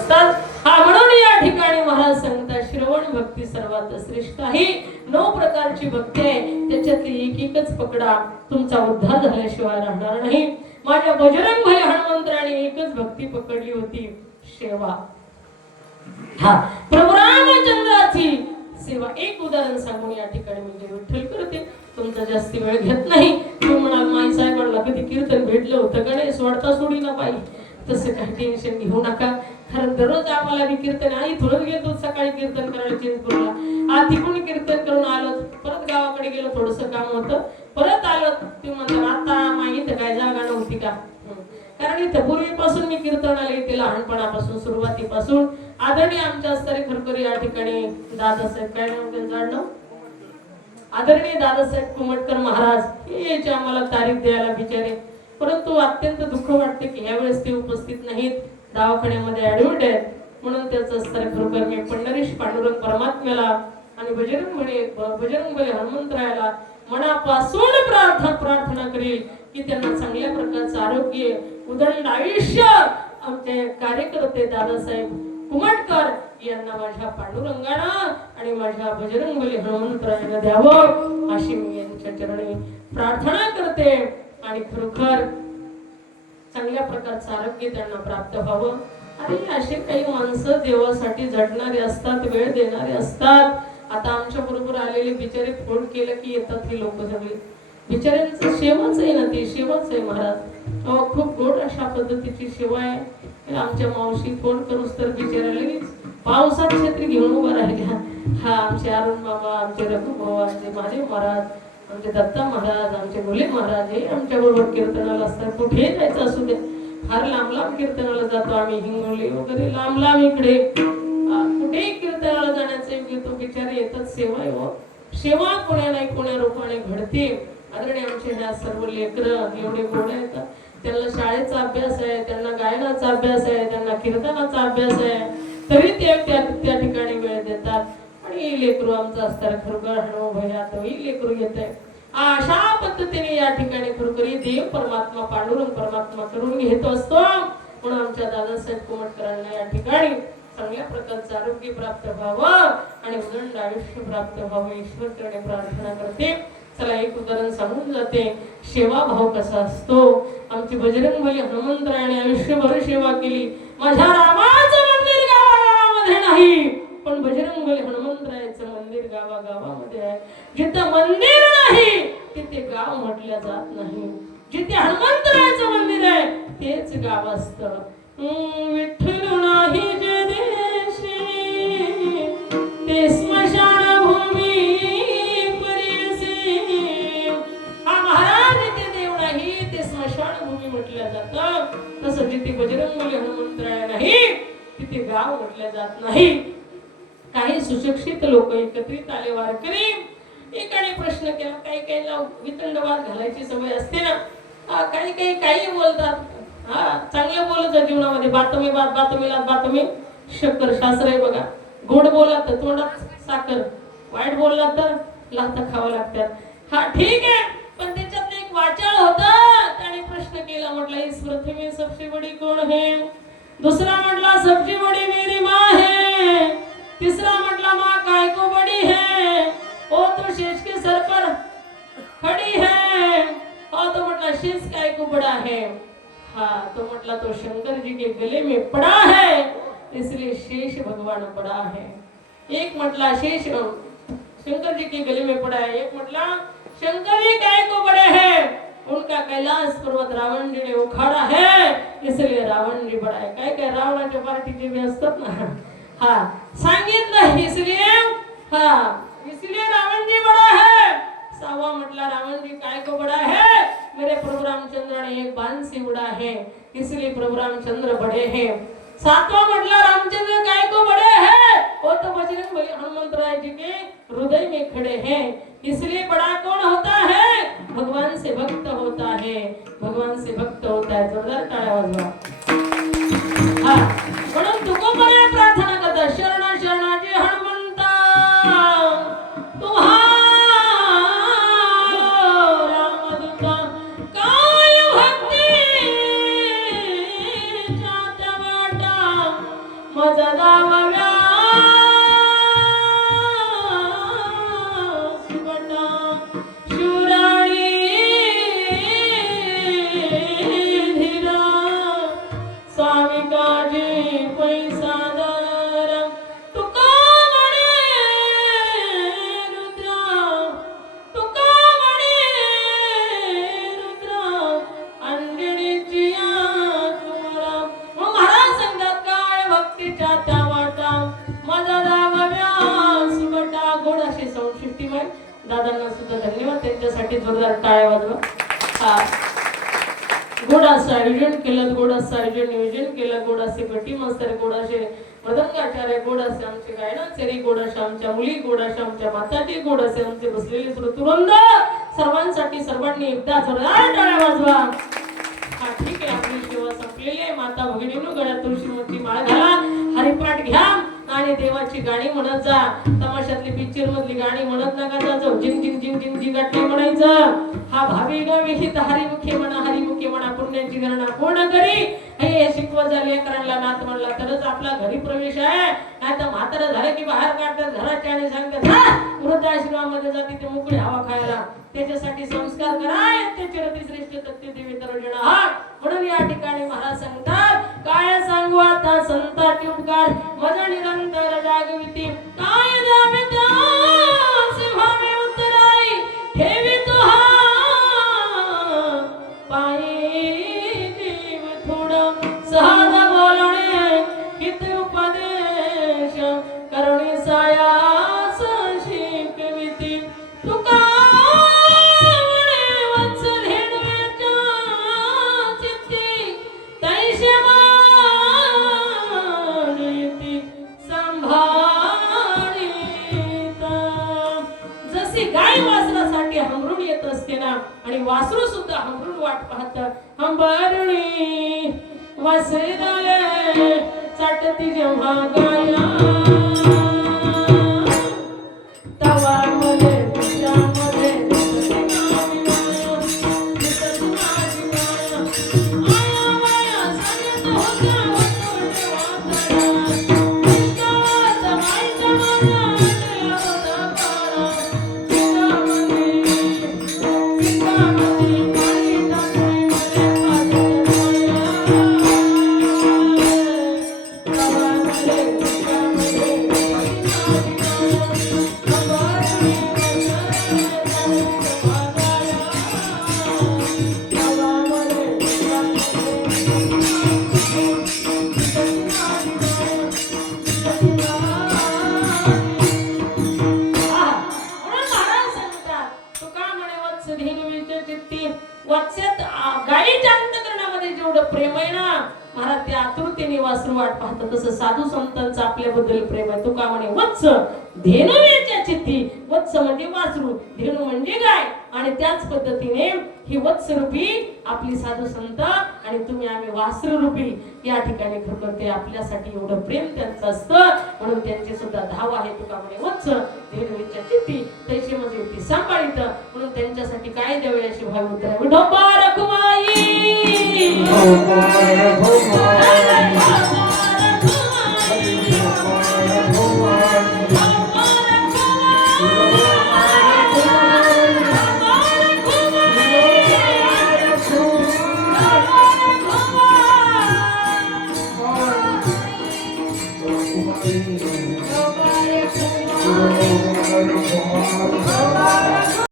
हा म्हणून या ठिकाणी महाराज सांगतात श्रवण भक्ती सर्वात श्रेष्ठ आहे. 9 प्रकारची भक्ती आहे, त्याच्यातली एकच पकडा, तुमचा उद्धार झाल्याशिवाय राहणार नाही. माझ्या बजरंग भाई हनुमंतराने एकच भक्ती पकडली होती, सेवा. हा प्रभू रामचंद्राची सेवा. एक उदाहरण सांगून या ठिकाणी म्हणजे विठ्ठल करते, तुमचा जास्ती वेळ घेत नाही. तुम्ही म्हणाल माई साहेबांना कधी कीर्तन भेटलं होतं का नाही, सोडता सोडी ना पाहिजे, तसं काही टेन्शन घेऊ नका. कारण दररोज आम्हाला बी कीर्तन आहे. थोडंच गेलो सकाळी कीर्तन करायला चेंजपूरला, आज तिकडून कीर्तन करून आलो, परत गावाकडे गेलो, थोडस काम होतं, परत आलो. ते म्हणतात आता मागितलं काय जागा नव्हती का? कारण इथं पूर्वीपासून मी कीर्तनाला येते, लहानपणापासून सुरुवातीपासून. आदरणीय आमच्या असणारे खरखरी या ठिकाणी दादासाहेब, काय नाव त्यांचं आडनाव, आदरणीय दादासाहेब कुमटकर महाराज यायचे आम्हाला तारीख द्यायला बिचारे. परंतु अत्यंत दुःख वाटते की यावेळेस ते उपस्थित नाहीत, दवाखान्यामध्ये ऍडमिट आहेत. म्हणून त्याचं असणारे खरोखर मी पंढरीश पांडुरंग परमात्म्याला आणि बजरंग बली हनुमंतरायाला मनापासून प्रार्थना करेल की त्यांना चांगल्या प्रकारचं आरोग्य, उदंड आयुष्य आमचे कार्यकर्ते दादासाहेब कुमटकर यांना माझ्या पांडुरंगानं आणि माझ्या बजरंग बली हनुमंतरायाला द्यावं अशी मी यांच्या चरणी प्रार्थना करते. आणि खरोखर चांगल्या प्रकारचं आरोग्य त्यांना प्राप्त व्हावं. आणि असे काही माणसं देवासाठी झटणारे असतात, वेळ देणारे असतात. आता आमच्या बरोबर आलेले बिचारे फोन केलं की येतात हे लोक सगळे. बिचाऱ्यांचं सेवाच आहे ना, ती सेवाच आहे महाराज. खूप गोड अशा पद्धतीची सेवा आहे. आमच्या मावशी फोन करूच तर बिचारा लगेच पावसात छत्री घेऊन उभा राहिल्या. हा आमचे अरुण बाबा, आमचे रघु बाबा, आमचे महादेव महाराज, आमचे दत्ता महाराज, आमचे मुले महाराज हे आमच्या बरोबर कीर्तनाला असतात. कुठे जायचं असू दे, फार लांब लांब कीर्तनाला जातो आम्ही, हिंगोली वगैरे लांब लांब इकडे कुठेही कीर्तनाला जाण्याचे घेतो. बिचारे येतात. सेवा आहे हो, सेवा कोण्या नाही कोण्या रूपाने घडते. आदरणीय आमचे ह्या सर्व लेकरं एवढे गोड आहेत, त्यांना शाळेचा अभ्यास आहे, त्यांना गायनाचा अभ्यास आहे, त्यांना कीर्तनाचा अभ्यास आहे, तरी ते त्या ठिकाणी वेळ देतात. आणि लेकरू आमचं असताना खरोखर हनुभयातही लेकरू येत आहे. अशा पद्धतीने या ठिकाणी खरोखरी देव परमात्मा पांडुरंग परमात्मा करून घेत असतो. म्हणून आमच्या दादासाहेब कुमटकरांना या ठिकाणी चांगल्या प्रकारचं आरोग्य प्राप्त व्हावं आणि उदंड आयुष्य प्राप्त व्हावं ईश्वराकडे प्रार्थना करते. चला एक उदाहरण सांगून जाते. सेवा भाव कसा असतो. आमची बजरंग बली हनुमंतरायाने आयुष्यभर सेवा केली. माझ्या रामाचं मंदिर गावागावामध्ये नाही, पण बजरंग बली हनुमंतरायाचं मंदिर गावागावामध्ये आहे. जिथं मंदिर नाही तिथे गाव म्हटलं जात नाही. जिथे हनुमंतरायाचं मंदिर आहे तेच गाव असतं. विठ्ठल नाही जे देशी ते स्मशान भूमी परिसी. हा महाराज जिथे देव नाही ते स्मशान भूमी म्हटलं जातं. तसं जिथे बजरंग बली हनुमंतराया नाही तिथे गाव म्हटलं जात नाही. काही सुशिक्षित लोक एकत्रित आले वारकरी. एकाने प्रश्न केला, काही काहीला वितंडवाद घालायची सवय असते ना, काही बोलतात. हा चांगलं बोलत जीवनामध्ये बातमी शक्कर शास्त्र आहे बघा. गोड बोलला तर तोंडात साखर, वाईट बोलला तर लाथा खावं लागतात. हा ठीक आहे, पण त्याच्यात एक वाचाळ होता. त्याने प्रश्न केला, म्हटला इस पृथ्वी में सबसे बड़ी कौन है? दुसरा म्हटला सबसे बड़ी मेरी माँ है. तीसरा म्हटला माँ काय को बड़ी है? वो तो शेष के सर पर खड़ी है. और तो म्हटला शेष काय को बड़ा है? हाँ तो म्हटला तो शंकर जी के गले में पड़ा है, इसलिए शेष भगवान पड़ा है. एक म्हटला शेष शंकर जी के गले में पड़ा है. एक म्हटला शंकर जी काय को बड़े हैं? उनका कैलाश पर्वत रावण जी ने उखाड़ा है, इसलिए रावण जी बड़ा है. काय रावणाच्या पार्टीचे भी असतात ना. हाँ सांगितलं इसलिए रावण जी बड़ा है. सावा म्हटला रावण जी काय को बड़ा है? मेरे प्रभु रामचंद्र ने एक बाण से उड़ा है, इसलिए प्रभु रामचंद्र बड़े हैं. सातवां म्हटला रामचंद्र काय को बड़े हैं? वो तो बजरंग बली हनुमंतराय जी के हृदय में खड़े हैं, इसलिए बड़ा कौन होता है? भगवान से भक्त होता है. भगवान से भक्त होता है. जोरदार टाळ्या वाजवा. हाँ म्हणून तुकोबराया प्रार्थना करता, शरणा शरणाजी हनुमंता तुम्हा रामदूता काय भक्ती जात वाटा माझा दाव्या सुबटा शिवराणी धीरा स्वामी काजी पैसादार तुका म्हणे रुद्रा तुका म्हणे रुद्रा अंजनीची तुमरा मग महाराज सांगतात काय भक्तीच्या त्या वाटा माझा दाव्या सुबटा गोड अशी 64 माय दादांना सुद्धा धन्यवाद त्यांच्यासाठी जोरदार टाळ्या वाजवा. हा गोडाचं आयोजन केलं, गोडाचं आयोजन नियोजन केलं, गोडाचे गटी मास्तर, गोडाचे मृदंगाचार्य, गोडाचे आमचे गायनाचार्य, गोडाचे आमच्या मुली, गोडाचे आमच्या माताजी, गोडाचे आमचे बसलेले श्रोतृवृंद सर्वांसाठी सर्वांनी एकदा जोरदार टाळ्या वाजवा. हा ठीक आहे आपली सेवा संपलेली आहे. माता भगिनींनो गळ्यात तुळशीची माळ घाला, हरिपाठ घ्या आणि देवाची गाणी म्हणत जा. तमाशातली पिक्चर मधली गाणी म्हणत नका जाऊ. जिंग जिंग जिंग जिंग जिंगाट नाही म्हणायचं. हा भावी ग विहित हरिमुखे म्हणा, हरिमुखे म्हणा, पुण्याची गणना पूर्ण करी. हे शिकवत झाले लेकरांना नात म्हणला तरच आपला घरी प्रवेश आहे. नाही तर म्हातारा झालं की बाहेर काढतात घराच्या आणि सांगतात वृद्धाश्रमामध्ये जाते ते मोकळी हवा खायला. त्याच्यासाठी संस्कार करा. त्याचे रती श्रेष्ठ तत्ते देवी तरोजन हा. म्हणून या ठिकाणी महाराज सांगतात काय सांगू आता संतांची उपकार माझा निरंतर जागविती काय द्यावे त्यास भावे उतराई ठेवी तो हा पायी जीव थोडं सहज बोलणे किती उपदेश करुणी सायास शिकविती तुका गाय वासरासाठी हमरून येत असते ना आणि वासरू सुद्धा हमरून वाट पाहत हंबरणी वासराले चाटती जेव्हा गाया तवा मध्ये तुझ्यामध्ये गायीच्या अंतकरणामध्ये जेवढं प्रेम आहे ना महाराज त्या आतुरतेने वासरू वाट पाहतात तसं साधू संतांचं आपल्याबद्दल प्रेम आहे. तुका म्हणे वत्स धेनुवेच्या चित्ती. वत्स म्हणजे वासरू, धेनु म्हणजे गाय. आणि त्याच पद्धतीने ही वत्स रूपी आपली साधू संत आणि तुम्ही आम्ही वासरू रूपी या ठिकाणी खरोखर ते आपल्यासाठी एवढं प्रेम त्यांचं असतं. म्हणून त्यांचे सुद्धा धाव आहे. तुका म्हणे वत्स धेनुवेच्या चित्ती तैसे म्हणजे ती सांभाळीत. म्हणून त्यांच्यासाठी काय द्यावे अशी भावी उत्तर आहे. विठोबा रखुमाई Oh,